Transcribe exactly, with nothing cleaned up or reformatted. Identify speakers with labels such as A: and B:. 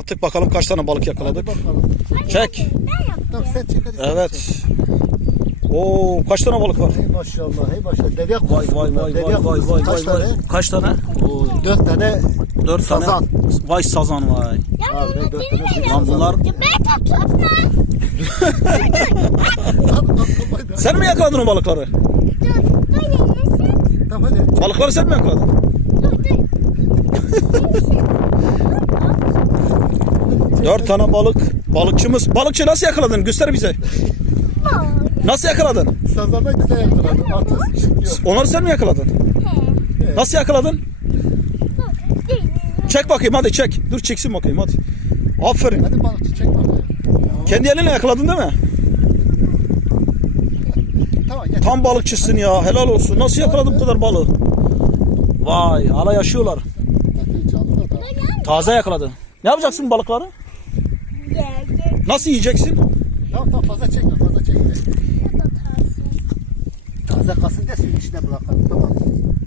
A: Attık bakalım kaç tane balık yakaladık.
B: Hadi bakalım.
A: Çek.
B: Tamam sen çek hadi. sen
A: Evet.
B: çek.
A: Oo kaç tane balık var?
B: Hey maşallah hey maşallah. Deve kuzusu.
A: Vay vay vay
B: Deve
A: vay vay
B: kuzusu.
A: vay
B: Kaç
A: vay.
B: tane?
A: Kaç tane?
B: Oo, dört tane.
A: Dört
B: Sazan.
A: tane. Vay sazan vay.
B: Al ben dört tane. büyük
A: Lan
B: sazan.
A: bunlar
C: Ben tutma.
A: sen mi yakaladın o balıkları?
C: Dur, dur yesin.
B: Tamam hadi.
A: Balıkları sen mi yakaladın?
C: Dur, dur.
A: Dört tane balık. Balıkçımız. Balıkçı nasıl yakaladın? Göster bize. Nasıl yakaladın?
B: Sazana güzel yakaladım. Artık sıkışık yok.
A: Onları sen mi yakaladın? Nasıl yakaladın? Çek bakayım hadi çek. Dur çeksin bakayım hadi. Aferin.
B: Hadi balıkçı çek bakayım.
A: Kendi elinle yakaladın değil mi?
B: Tamam gel.
A: Tam balıkçısın ya. Helal olsun. Nasıl yakaladın bu kadar balığı? Vay hala yaşıyorlar.
B: Bakayım canlı da.
A: Taze yakaladın. Ne yapacaksın balıkları?
C: Gel, gel.
A: Nasıl yiyeceksin?
B: Tamam tamam fazla çekme fazla çekme. Taze kalsın diye suyun içine bırakalım tamam.